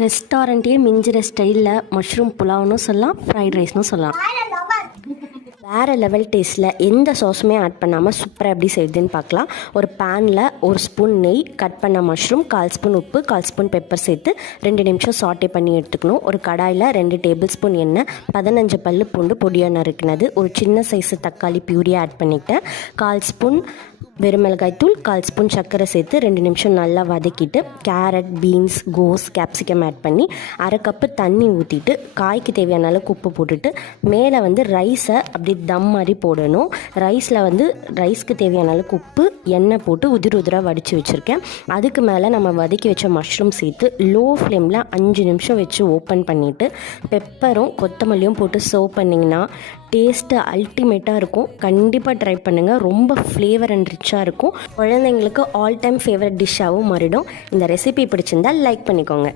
ரெஸ்டாரண்ட்டே மிஞ்சிற ஸ்டைலில் மஷ்ரூம் புலாவ்னு சொல்லலாம், ஃப்ரைட் ரைஸ்னு சொல்லலாம். வேறு லெவல் டேஸ்ட்டில் எந்த சாஸுமே ஆட் பண்ணாமல் சூப்பராக எப்படி செய்யுதுன்னு பார்க்கலாம். ஒரு பேனில் 1 ஸ்பூன் நெய், கட் பண்ண மஷ்ரூம், 1/4 ஸ்பூன் உப்பு, 1/4 ஸ்பூன் பெப்பர் சேர்த்து 2 நிமிஷம் சாட்டே பண்ணி எடுத்துக்கணும். ஒரு கடாயில் 2 டேபிள் ஸ்பூன் எண்ணெய், 15 பல்லு பூண்டு பொடியாக நறுக்கினது, ஒரு சின்ன சைஸு தக்காளி பியூரியாக ஆட் பண்ணிக்கிட்டேன். 1/4 ஸ்பூன் வெறுமிளகாய் தூள், 1/4 ஸ்பூன் சர்க்கரை சேர்த்து 2 நிமிஷம் நல்லா வதக்கிட்டு கேரட், பீன்ஸ், கோஸ், கேப்சிகம் ஆட் பண்ணி 1/2 கப்பு தண்ணி ஊற்றிட்டு காய்க்கு தேவையான அளவுக்கு உப்பு போட்டுட்டு மேலே ரைஸை அப்படி தம் மாதிரி போடணும். ரைஸ்க்கு தேவையான அளவுக்கு உப்பு, எண்ணெய் போட்டு உதிராக வடித்து வச்சுருக்கேன். அதுக்கு மேலே நம்ம வதக்கி வச்ச மஷ்ரூம் சேர்த்து லோ ஃப்ளேமில் 5 நிமிஷம் வச்சு ஓப்பன் பண்ணிவிட்டு பெப்பரும் கொத்தமல்லியும் போட்டு சர்வ் பண்ணிங்கன்னா டேஸ்ட்டு அல்டிமேட்டாக இருக்கும். கண்டிப்பாக ட்ரை பண்ணுங்கள். ரொம்ப ஃப்ளேவர் அண்ட் ரிச்சாக இருக்கும். குழந்தைங்களுக்கு ஆல் டைம் ஃபேவரட் டிஷ்ஷாகவும் மாறிடும். இந்த ரெசிபி பிடிச்சிருந்தால் லைக் பண்ணிக்கோங்க.